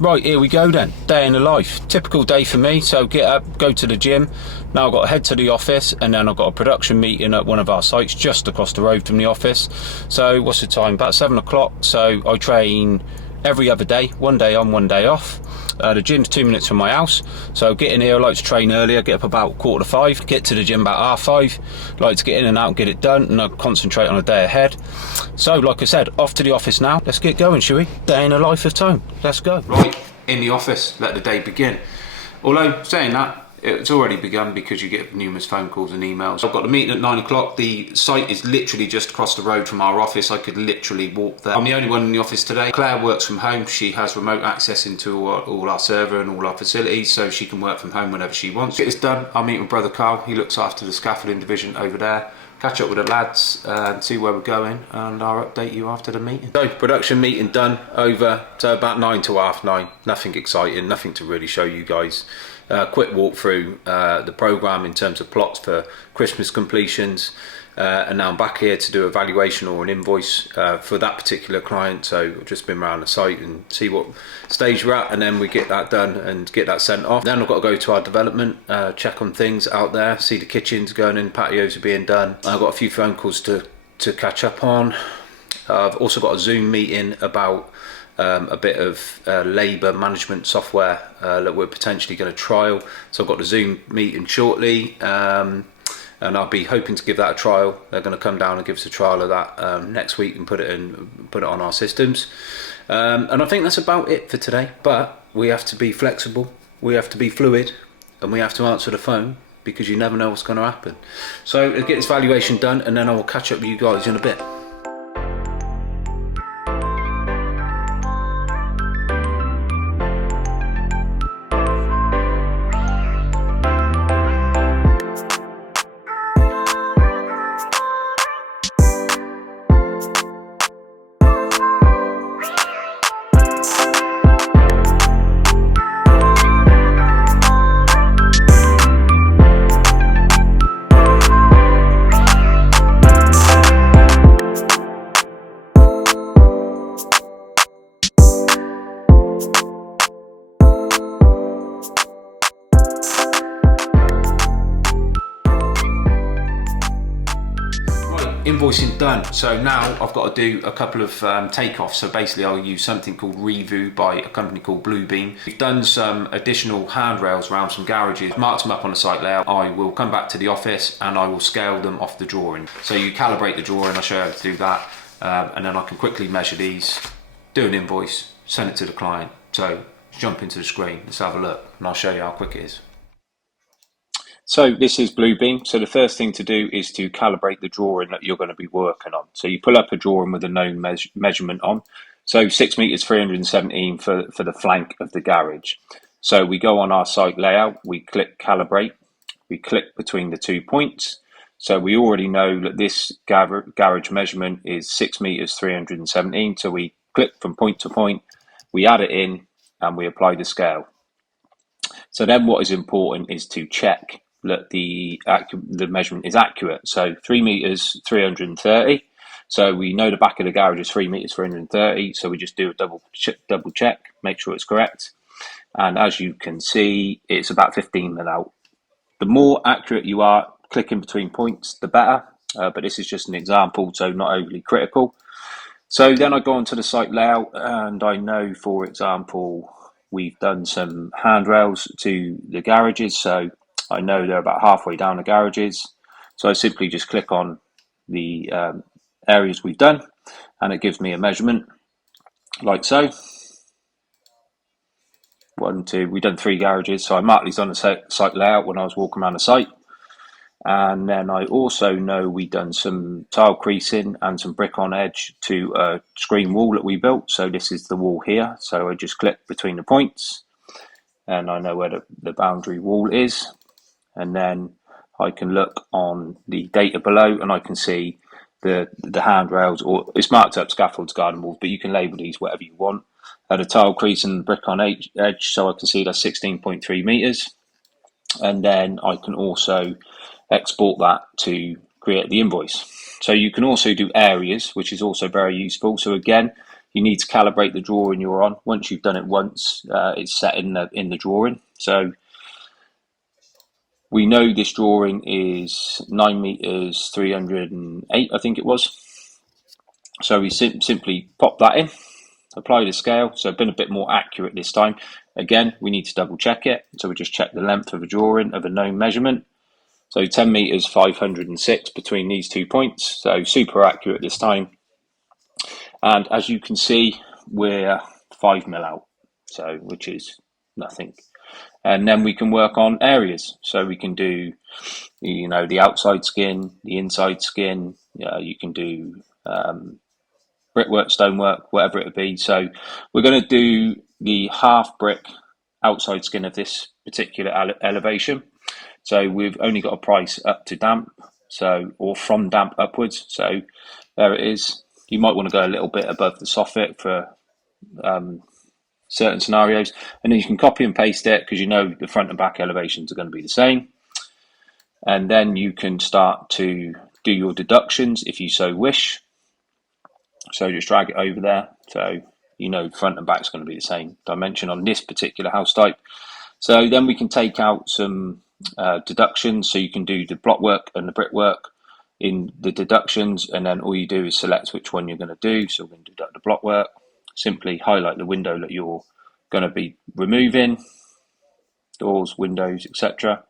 Right, here we go then. Day in the life. Typical day for me. So get up, go to the gym. Now I've got to head to the office, and then I've got a production meeting at one of our sites just across the road from the office. So what's the time? About 7 o'clock. So I train every other day, one day on, one day off. The gym's 2 minutes from my house, so get in here. I like to train earlier, get up about 4:45, get to the gym about 5:30. Like to get in and out and get it done, and I concentrate on a day ahead. So like I said, off to the office now. Let's get going, shall we? Day in the life of Tone. Let's go. Right, in the office, let the day begin. Although saying that, it's already begun because you get numerous phone calls and emails. I've got the meeting at 9 o'clock. The site is literally just across the road from our office. I could literally walk there. I'm the only one in the office today. Claire works from home. She has remote access into all our server and all our facilities, so she can work from home whenever she wants. Get this done, I'll meet my brother Carl. He looks after the scaffolding division over there. Catch up with the lads and see where we're going, and I'll update you after the meeting. So production meeting done, over, so about 9 to half 9. Nothing exciting, nothing to really show you guys. Quick walk through the program in terms of plots for Christmas completions, and now I'm back here to do a valuation or an invoice for that particular client. So I've just been around the site and see what stage we're at, and then we get that done and get that sent off. Then I've got to go to our development, check on things out there, see the kitchens going in, patios are being done. I've got a few phone calls to catch up on. I've also got a Zoom meeting about a bit of labour management software that we're potentially going to trial. So I've got the Zoom meeting shortly, and I'll be hoping to give that a trial. They're going to come down and give us a trial of that next week and put it on our systems. And I think that's about it for today. But we have to be flexible, we have to be fluid, and we have to answer the phone because you never know what's going to happen. So let's get this valuation done, and then I will catch up with you guys in a bit. Invoicing done. So now I've got to do a couple of takeoffs. So basically I'll use something called Revu by a company called BlueBeam. We've done some additional handrails around some garages, marked them up on the site layout. I will come back to the office and I will scale them off the drawing. So you calibrate the drawing, I'll show you how to do that, and then I can quickly measure these, do an invoice, send it to the client. So jump into the screen, let's have a look, and I'll show you how quick it is. So this is BlueBeam. So the first thing to do is to calibrate the drawing that you're going to be working on. So you pull up a drawing with a known measurement on. So 6 meters 317 for the flank of the garage. So we go on our site layout, we click calibrate, we click between the 2 points. So we already know that this garage measurement is 6 meters 317. So we click from point to point, we add it in, and we apply the scale. So then what is important is to check that the measurement is accurate. So 3 meters 330. So we know the back of the garage is 3 meters 330. So we just do a double check, make sure it's correct. And as you can see, it's about 15 mil out. The more accurate you are clicking between points, the better. But this is just an example, so not overly critical. So then I go onto the site layout, and I know, for example, we've done some handrails to the garages. So I know they're about halfway down the garages. So I simply just click on the areas we've done, and it gives me a measurement like so. 1, 2, we've done 3 garages. So I marked these on the site layout when I was walking around the site. And then I also know we've done some tile creasing and some brick on edge to a screen wall that we built. So this is the wall here. So I just click between the points, and I know where the boundary wall is. And then I can look on the data below, and I can see the handrails, or it's marked up scaffolds, garden walls, but you can label these whatever you want. The tile crease and brick on edge, so I can see that's 16.3 meters. And then I can also export that to create the invoice. So you can also do areas, which is also very useful. So again, you need to calibrate the drawing you're on. Once you've done it once, it's set in the drawing. So we know this drawing is 9 meters 308, I think it was. So we simply pop that in, apply the scale. So I've been a bit more accurate this time. Again, we need to double check it. So we just check the length of a drawing of a known measurement. So 10 meters 506 between these 2 points. So super accurate this time. And as you can see, we're 5 mil out, so which is nothing. And then we can work on areas. So we can do, you know, the outside skin, the inside skin. You can do brickwork, stonework, whatever it would be. So we're going to do the half brick outside skin of this particular elevation. So we've only got a price up to damp, so, or from damp upwards. So there it is. You might want to go a little bit above the soffit for certain scenarios, and then you can copy and paste it because you know the front and back elevations are going to be the same. And then you can start to do your deductions if you so wish. So just drag it over there, so you know front and back is going to be the same dimension on this particular house type. So then we can take out some deductions, so you can do the blockwork and the brickwork in the deductions, and then all you do is select which one you're going to do. So we're going to deduct the blockwork, simply highlight the window that you're going to be removing, doors, windows, etc.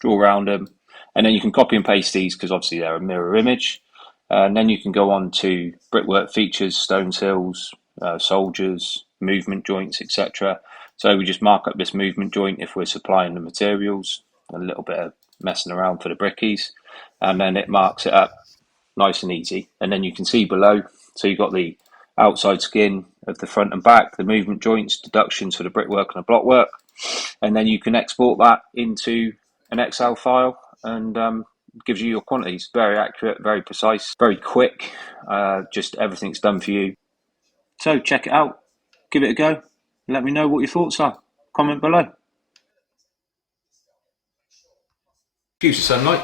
Draw around them, and then you can copy and paste these because obviously they're a mirror image. And then you can go on to brickwork features, stone sills, soldiers, movement joints, etc. So we just mark up this movement joint if we're supplying the materials, a little bit of messing around for the brickies, and then it marks it up nice and easy. And then you can see below, so you've got the outside skin of the front and back, the movement joints, deductions for the brickwork and the blockwork, and then you can export that into an Excel file and gives you your quantities. Very accurate, very precise, very quick. Just everything's done for you. So check it out, give it a go, and let me know what your thoughts are. Comment below. Excuse the sunlight,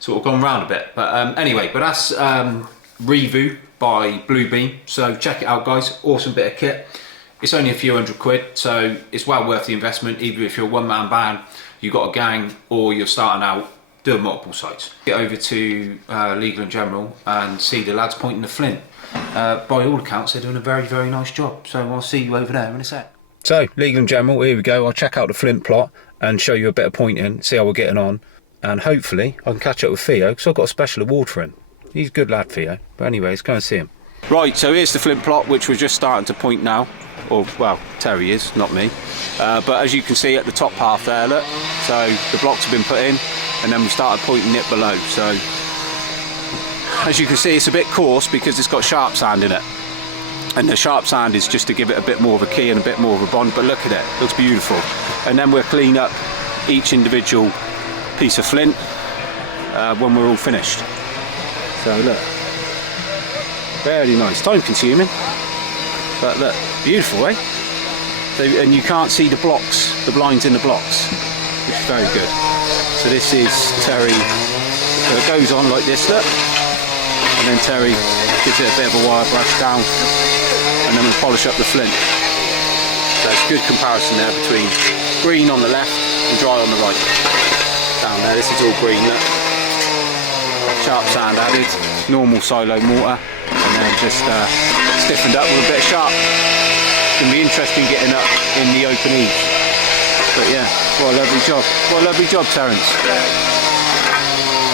sort of gone round a bit, but anyway, but that's Revu by BlueBeam. So check it out, guys. Awesome bit of kit. It's only a few £100, so it's well worth the investment. Either if you're a one-man band, you've got a gang, or you're starting out doing multiple sites. Get over to Legal and General and see the lads pointing the Flint. By all accounts, they're doing a very, very nice job. So I'll see you over there in a sec. So Legal and General, here we go. I'll check out the Flint plot and show you a bit of pointing, see how we're getting on. And hopefully I can catch up with Theo, because I've got a special award for him. He's a good lad, Theo. But anyway, let's go and see him. Right, so here's the Flint plot, which we're just starting to point now. Or, well, Terry is, not me. But as you can see at the top half there, look. So the blocks have been put in, and then we started pointing it below. So as you can see, it's a bit coarse because it's got sharp sand in it. And the sharp sand is just to give it a bit more of a key and a bit more of a bond. But look at it, looks beautiful. And then we'll clean up each individual piece of flint when we're all finished. So look, very nice, time consuming, but look, beautiful, eh? So, and you can't see the blocks, the blinds in the blocks, which is very good. So this is Terry, so it goes on like this, look, and then Terry gives it a bit of a wire brush down, and then we'll polish up the flint. So it's a good comparison there between green on the left and dry on the right. Down there, this is all green, look. Sharp sand added, normal silo mortar, and then just stiffened up with a bit of sharp. It's going to be interesting getting up in the open eave. But yeah, what a lovely job. What a lovely job, Terence.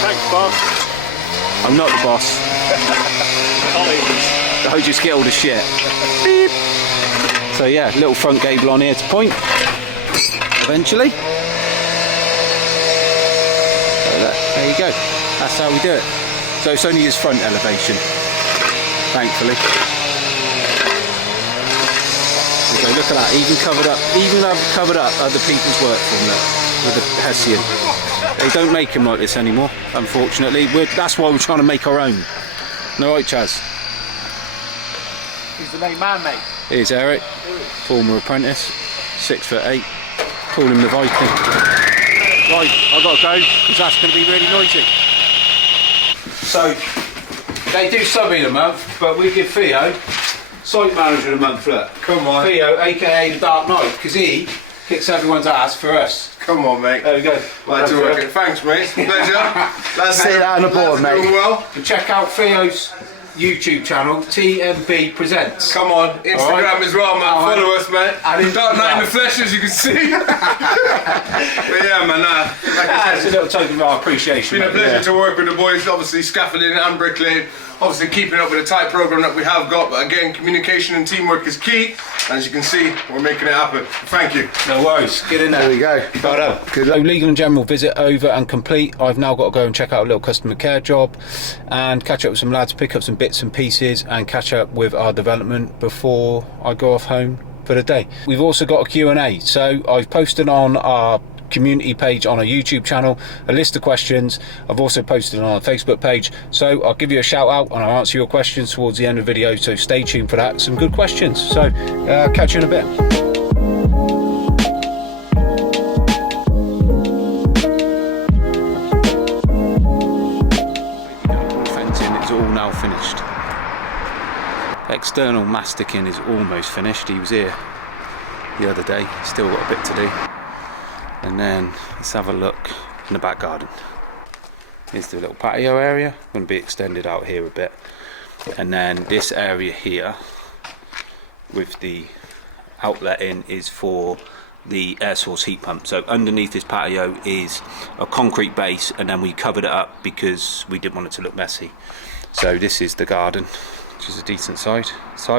Thanks, boss. I'm not the boss. I just get all the shit. Beep. So yeah, little front gable on here to point. Eventually. There you go, that's how we do it. So it's only his front elevation, thankfully. So look at that, even covered up other people's work from there with the Hessian. They don't make them like this anymore, unfortunately. That's why we're trying to make our own. No, right, Chaz? He's the main man, mate. Here's Eric, former apprentice, 6'8". Call him the Viking. Right, I've got to go because that's going to be really noisy. So, they do sub in a month, but we give Theo site manager of the month, look. Come on. Theo, aka the Dark Knight, because he kicks everyone's ass for us. Come on, mate. There we go. Glad to work it. Thanks, mate. Pleasure. Lads, Sit down on the board, mate. Doing well. And check out Theo's YouTube channel, TMB Presents. Come on, Instagram right. as well, man. Follow us, man. And Dark Knight in the flesh, as you can see. But yeah, man, like I It's a said, little token of our appreciation. it's been a mate. pleasure to work with the boys. Obviously, scaffolding and bricklaying. Obviously, keeping up with the tight program that we have got. But again, communication and teamwork is key. And as you can see, we're making it happen. Thank you. No worries, get in there. There we go. Well done. Good So legal and general visit over and complete. I've now got to go and check out a little customer care job and catch up with some lads, pick up some bits and pieces and catch up with our development before I go off home for the day. We've also got a Q&A. So I've posted on our community page on our YouTube channel a list of questions. I've also posted on our Facebook page, so I'll give you a shout out and I'll answer your questions towards the end of the video, so stay tuned for that. Some good questions, so catch you in a bit. Fencing is all now finished. External masticing is almost finished. He was here the other day, still got a bit to do. And then let's have a look in the back garden. Here's the little patio area, going to be extended out here a bit. And then this area here with the outlet in is for the air source heat pump. So underneath this patio is a concrete base, and then we covered it up because we didn't want it to look messy. So this is the garden, which is a decent size. It's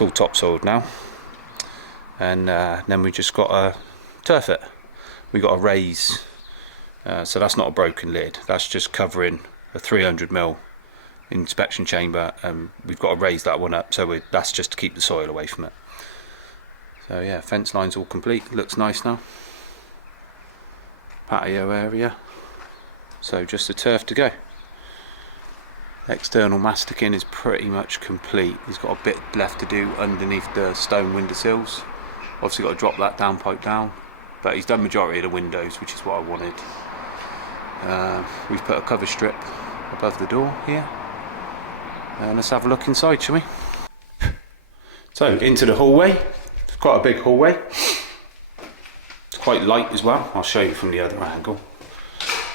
all topsoiled now. And then we just got a turf it. We got a raise, so that's not a broken lid, that's just covering a 300mm inspection chamber, and we've got to raise that one up, so that's just to keep the soil away from it. So yeah, fence line's all complete, looks nice now. Patio area, so just the turf to go. External masticing is pretty much complete. He's got a bit left to do underneath the stone windowsills. Obviously got to drop that downpipe down. But he's done majority of the windows, which is what I wanted. We've put a cover strip above the door here. Let's have a look inside, shall we? So, into the hallway. It's quite a big hallway. It's quite light as well. I'll show you from the other angle.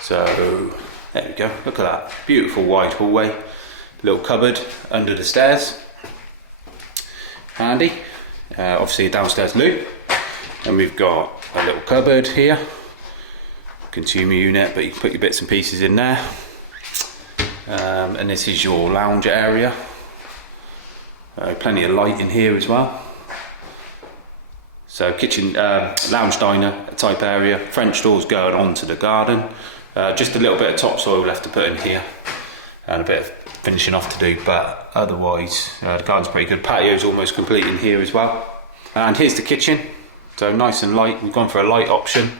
So, there we go. Look at that. Beautiful wide hallway. Little cupboard under the stairs. Handy. Obviously a downstairs loo. And we've got a little cupboard here, consumer unit, but you can put your bits and pieces in there. And this is your lounge area. Plenty of light in here as well. So kitchen, lounge diner type area. French doors going onto the garden. Just a little bit of topsoil left to put in here, and a bit of finishing off to do, but otherwise the garden's pretty good. Patio's almost complete in here as well. And here's the kitchen. So nice and light, we've gone for a light option.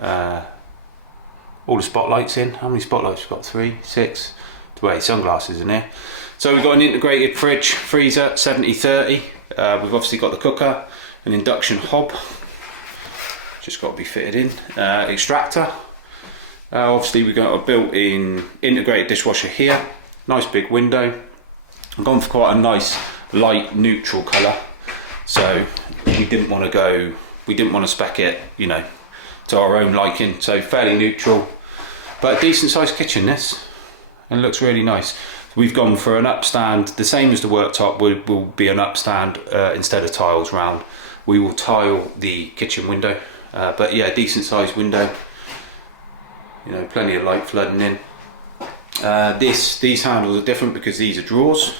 All the spotlights in. How many spotlights we've got? 3, 6. Wait, sunglasses in here. So we've got an integrated fridge, freezer, 70/30. We've obviously got the cooker, an induction hob. Just got to be fitted in. Extractor. Obviously we've got a built-in integrated dishwasher here. Nice big window. I've gone for quite a nice light neutral colour. So we didn't want to spec it, you know, to our own liking, so fairly neutral, but a decent sized kitchen this, and looks really nice. We've gone for an upstand, the same as the worktop will be an upstand instead of tiles round. We will tile the kitchen window, but yeah, decent sized window, you know, plenty of light flooding in. These handles are different because these are drawers.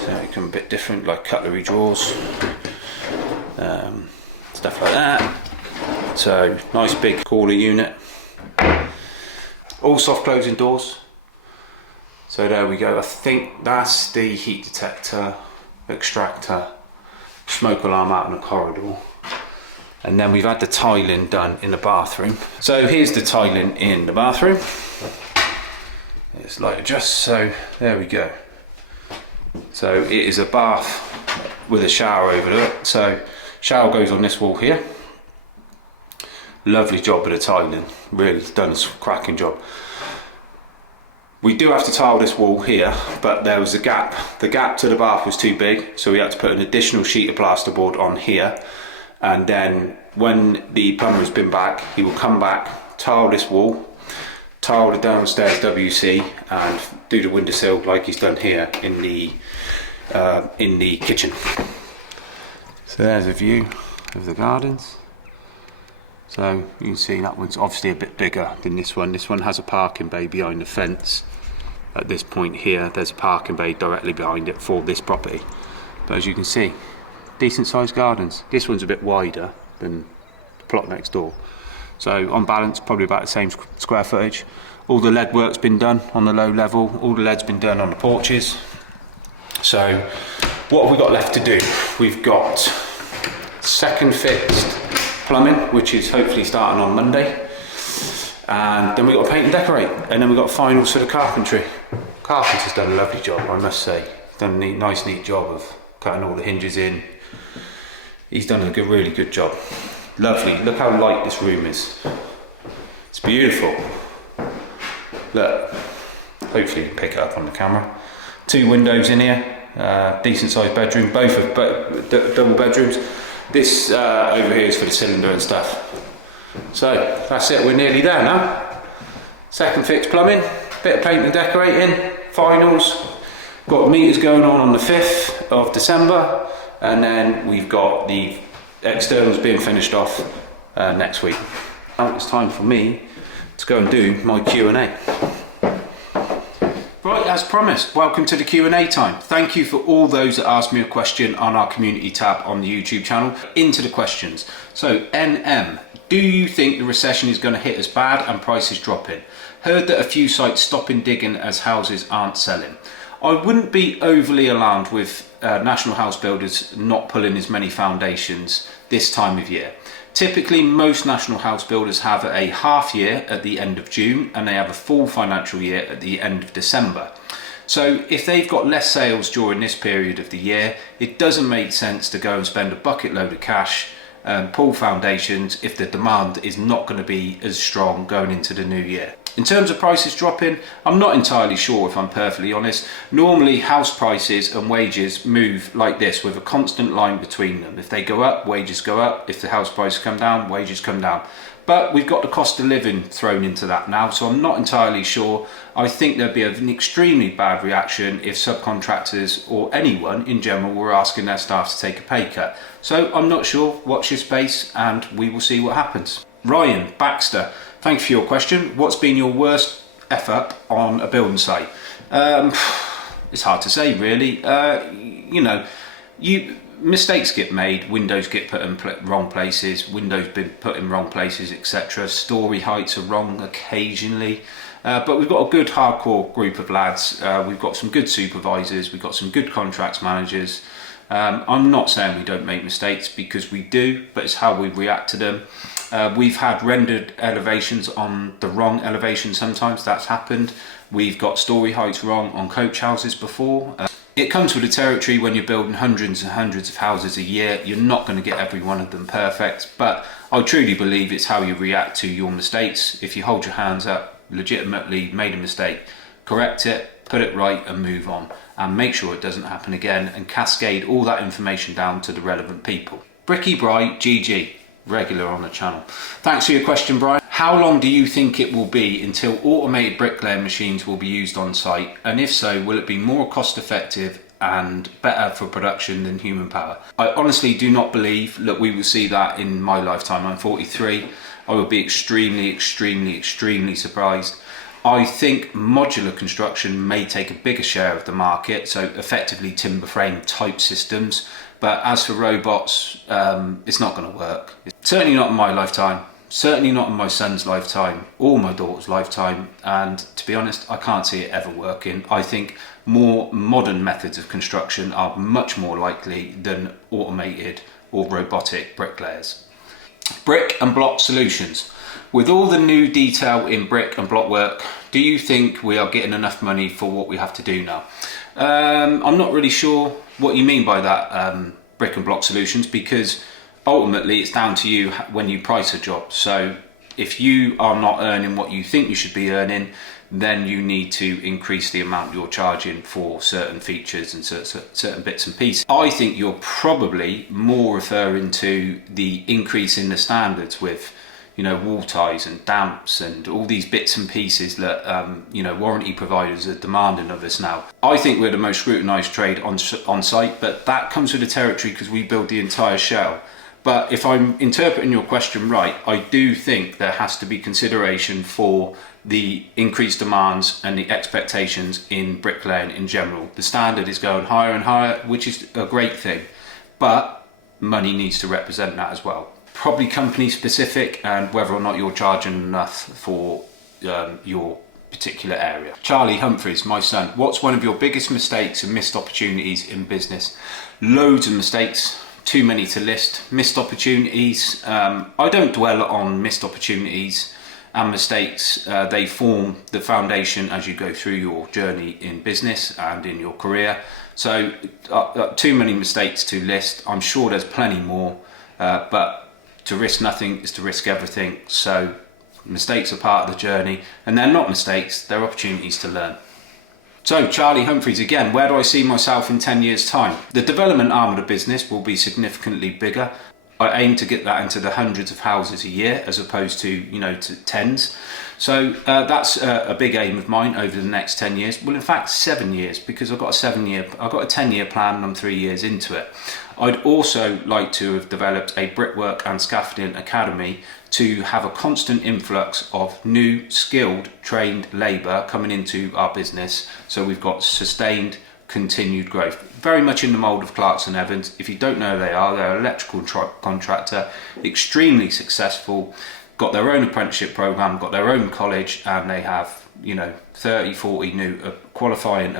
So they come a bit different, like cutlery drawers, stuff like that. So nice big cooler unit. All soft closing doors. So there we go. I think that's the heat detector, extractor, smoke alarm out in the corridor. And then we've had the tiling done in the bathroom. So here's the tiling in the bathroom. It's light adjust, so there we go. So it is a bath with a shower over it. So shower goes on this wall here. Lovely job with the tiling, really done a cracking job. We do have to tile this wall here, but there was a gap. The gap to the bath was too big, so we had to put an additional sheet of plasterboard on here. And then when the plumber has been back, he will come back, tile this wall, tile the downstairs WC, and do the windowsill like he's done here in the kitchen. So there's a view of the gardens. So you can see that one's obviously a bit bigger than this one. This one has a parking bay behind the fence. At this point here, there's a parking bay directly behind it for this property. But as you can see, decent sized gardens. This one's a bit wider than the plot next door. So on balance, probably about the same square footage. All the lead work's been done on the low level. All the lead's been done on the porches. So what have we got left to do? We've got second fixed plumbing, which is hopefully starting on Monday. And then we've got to paint and decorate. And then we've got finals for the carpentry. Carpenter's done a lovely job, I must say. Done a nice neat job of cutting all the hinges in. He's done a really good job. Lovely, look how light this room is. It's beautiful. Look, hopefully you can pick it up on the camera. 2 windows in here, decent sized bedroom, both of double bedrooms. This over here is for the cylinder and stuff. So that's it, we're nearly there now. Second fixed plumbing, bit of paint and decorating, finals. Got meters going on the 5th of December, and then we've got the externals being finished off next week. Now it's time for me to go and do my Q&A. Right, as promised, welcome to the Q&A time. Thank you for all those that asked me a question on our community tab on the YouTube channel. Into the questions. So, NM, do you think the recession is going to hit us bad and prices dropping? Heard that a few sites stopping digging as houses aren't selling. I wouldn't be overly alarmed with national house builders not pulling as many foundations this time of year. Typically, most national house builders have a half year at the end of June and they have a full financial year at the end of December. So if they've got less sales during this period of the year, it doesn't make sense to go and spend a bucket load of cash and pull foundations if the demand is not going to be as strong going into the new year. In terms of prices dropping, I'm not entirely sure, if I'm perfectly honest. Normally house prices and wages move like this with a constant line between them. If they go up, wages go up. If the house prices come down, wages come down. But we've got the cost of living thrown into that now, so I'm not entirely sure. I think there'd be an extremely bad reaction if subcontractors or anyone in general were asking their staff to take a pay cut. So I'm not sure. Watch your space and we will see what happens. Ryan Baxter, thanks for your question. What's been your worst F-up on a building site? It's hard to say, really. Mistakes get made, windows get put in wrong places, windows been put in wrong places, etc. Story heights are wrong occasionally. But we've got a good hardcore group of lads. We've got some good supervisors, we've got some good contracts managers. I'm not saying we don't make mistakes, because we do, but it's how we react to them. We've had rendered elevations on the wrong elevation sometimes, that's happened. We've got story heights wrong on coach houses before. It comes with the territory when you're building hundreds and hundreds of houses a year. You're not going to get every one of them perfect, but I truly believe it's how you react to your mistakes. If you hold your hands up, legitimately made a mistake, correct it, put it right and move on, and make sure it doesn't happen again, and cascade all that information down to the relevant people. Bricky Bright GG, regular on the channel. Thanks for your question, Brian. How long do you think it will be until automated bricklaying machines will be used on site? And if so, will it be more cost effective and better for production than human power? I honestly do not believe that we will see that in my lifetime. I'm 43. I would be extremely, extremely, extremely surprised. I think modular construction may take a bigger share of the market, so effectively timber frame type systems. But as for robots, it's not going to work. Certainly not in my lifetime. Certainly not in my son's lifetime or my daughter's lifetime, and to be honest, I can't see it ever working. I think more modern methods of construction are much more likely than automated or robotic bricklayers. Brick and block solutions. With all the new detail in brick and block work, do you think we are getting enough money for what we have to do now? I'm not really sure what you mean by that, brick and block solutions, because ultimately it's down to you when you price a job. So if you are not earning what you think you should be earning, then you need to increase the amount you're charging for certain features and certain bits and pieces. I think you're probably more referring to the increase in the standards with, you know, wall ties and damps and all these bits and pieces that you know, warranty providers are demanding of us now. I think we're the most scrutinised trade on site, but that comes with the territory because we build the entire shell. But if I'm interpreting your question right, I do think there has to be consideration for the increased demands and the expectations in bricklaying in general. The standard is going higher and higher, which is a great thing, but money needs to represent that as well. Probably company specific and whether or not you're charging enough for your particular area. Charlie Humphreys, my son, what's one of your biggest mistakes and missed opportunities in business? Loads of mistakes. Too many to list. Missed opportunities. I don't dwell on missed opportunities and mistakes. They form the foundation as you go through your journey in business and in your career. So too many mistakes to list. I'm sure there's plenty more, but to risk nothing is to risk everything. So mistakes are part of the journey, and they're not mistakes, they're opportunities to learn. So Charlie Humphreys again, where do I see myself in 10 years time? The development arm of the business will be significantly bigger. I aim to get that into the hundreds of houses a year as opposed to, you know, to tens. So that's a big aim of mine over the next 10 years. Well, in fact, 7 years, because I've got a 10-year plan and I'm 3 years into it. I'd also like to have developed a brickwork and scaffolding academy to have a constant influx of new, skilled, trained labour coming into our business. So we've got sustained, continued growth. Very much in the mould of Clarkson Evans. If you don't know who they are, they're an electrical contractor, extremely successful, got their own apprenticeship program, got their own college, and they have, you know, 30, 40 new qualifying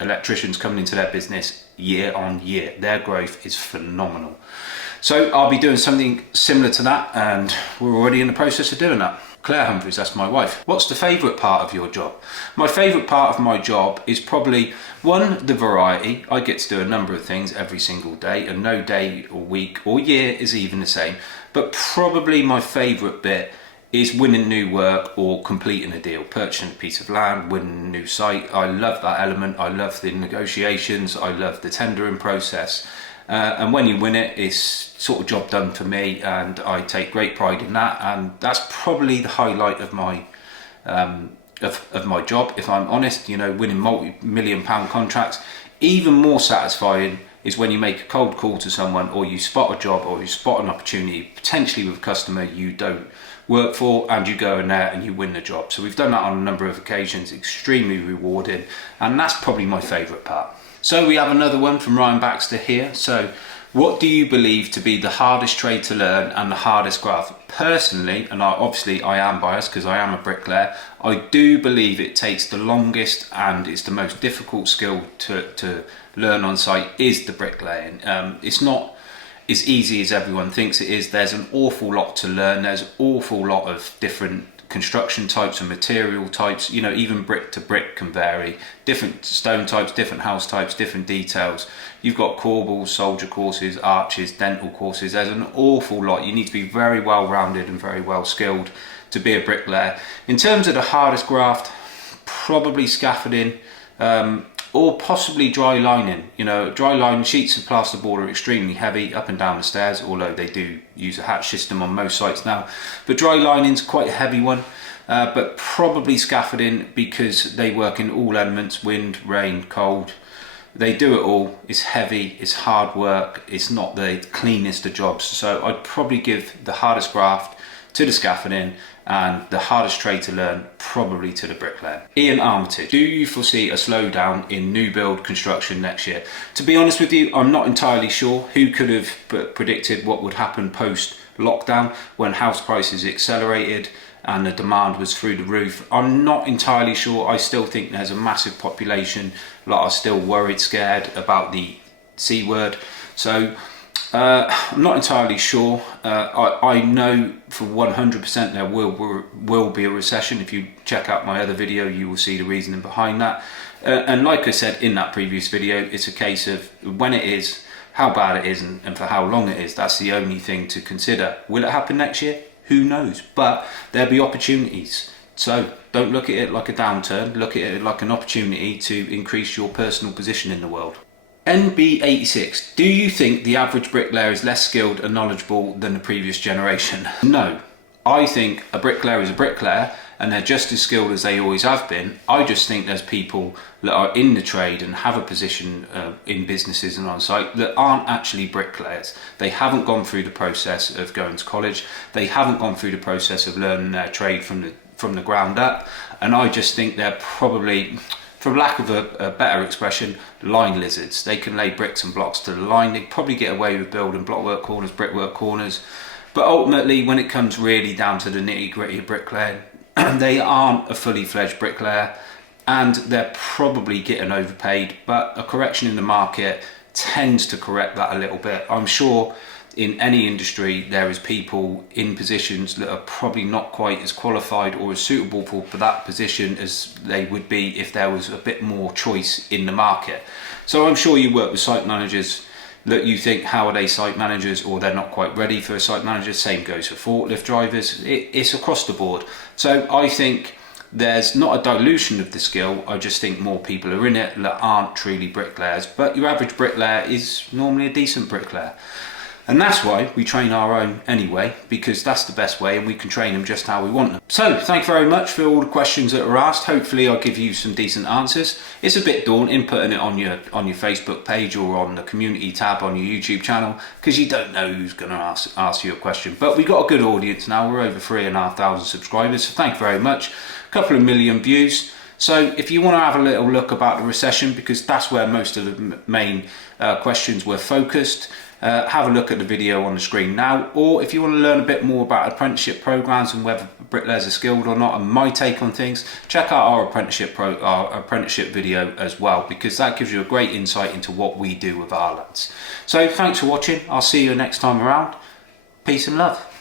electricians coming into their business year on year. Their growth is phenomenal. So I'll be doing something similar to that, and we're already in the process of doing that. Claire Humphreys, that's my wife. What's the favourite part of your job? My favourite part of my job is probably, one, the variety. I get to do a number of things every single day, and no day or week or year is even the same. But probably my favourite bit is winning new work or completing a deal, purchasing a piece of land, winning a new site. I love that element. I love the negotiations. I love the tendering process. And when you win it, it's sort of job done for me, and I take great pride in that. And that's probably the highlight of my of my job, if I'm honest. You know, winning multi-million-pound contracts. Even more satisfying is when you make a cold call to someone, or you spot a job, or you spot an opportunity potentially with a customer you don't work for, and you go in there and you win the job. So we've done that on a number of occasions. Extremely rewarding, and that's probably my favourite part. So we have another one from Ryan Baxter here. So what do you believe to be the hardest trade to learn and the hardest craft? Personally, and obviously I am biased because I am a bricklayer, I do believe it takes the longest and it's the most difficult skill to learn on site is the bricklaying. It's not as easy as everyone thinks it is. There's an awful lot to learn. There's an awful lot of different construction types and material types. You know, even brick to brick can vary. Different stone types, different house types, different details. You've got corbels, soldier courses, arches, dental courses. There's an awful lot. You need to be very well rounded and very well skilled to be a bricklayer. In terms of the hardest graft, probably scaffolding, or possibly dry lining. You know, dry line sheets of plasterboard are extremely heavy up and down the stairs, although they do use a hatch system on most sites now. But dry lining's quite a heavy one, but probably scaffolding because they work in all elements, wind, rain, cold. They do it all. It's heavy, it's hard work, it's not the cleanest of jobs. So I'd probably give the hardest graft to the scaffolding, and the hardest trade to learn probably to the bricklayer. Ian Armitage, do you foresee a slowdown in new build construction next year? To be honest with you, I'm not entirely sure. Who could have predicted what would happen post lockdown when house prices accelerated and the demand was through the roof? I'm not entirely sure. I still think there's a massive population that are still worried, scared about the C word. So I'm not entirely sure. I know for 100% there will be a recession. If you check out my other video, you will see the reasoning behind that. And like I said in that previous video, it's a case of when it is, how bad it is, and for how long it is. That's the only thing to consider. Will it happen next year? Who knows? But there'll be opportunities. So don't look at it like a downturn, look at it like an opportunity to increase your personal position in the world. NB86, do you think the average bricklayer is less skilled and knowledgeable than the previous generation? No. I think a bricklayer is a bricklayer and they're just as skilled as they always have been. I just think there's people that are in the trade and have a position in businesses and on site that aren't actually bricklayers. They haven't gone through the process of going to college. They haven't gone through the process of learning their trade from the ground up. And I just think they're probably, for lack of a better expression, line lizards. They can lay bricks and blocks to the line. They probably get away with building blockwork corners, brickwork corners. But ultimately, when it comes really down to the nitty gritty of bricklaying, they aren't a fully fledged bricklayer and they're probably getting overpaid, but a correction in the market tends to correct that a little bit. I'm sure in any industry there is people in positions that are probably not quite as qualified or as suitable for that position as they would be if there was a bit more choice in the market. So I'm sure you work with site managers that you think, how are they site managers, or they're not quite ready for a site manager. Same goes for forklift drivers. It's across the board. So I think there's not a dilution of the skill. I just think more people are in it that aren't truly bricklayers, but your average bricklayer is normally a decent bricklayer. And that's why we train our own anyway, because that's the best way and we can train them just how we want them. So thank you very much for all the questions that were asked. Hopefully I'll give you some decent answers. It's a bit daunting putting it on your Facebook page or on the community tab on your YouTube channel, because you don't know who's going to ask you a question. But we've got a good audience now. We're over 3,500 subscribers, so thank you very much. A couple of million views. So if you want to have a little look about the recession, because that's where most of the main questions were focused, have a look at the video on the screen now. Or if you want to learn a bit more about apprenticeship programs and whether bricklayers are skilled or not and my take on things, check out our apprenticeship video as well, because that gives you a great insight into what we do with our lads. So thanks for watching. I'll see you next time around. Peace and love.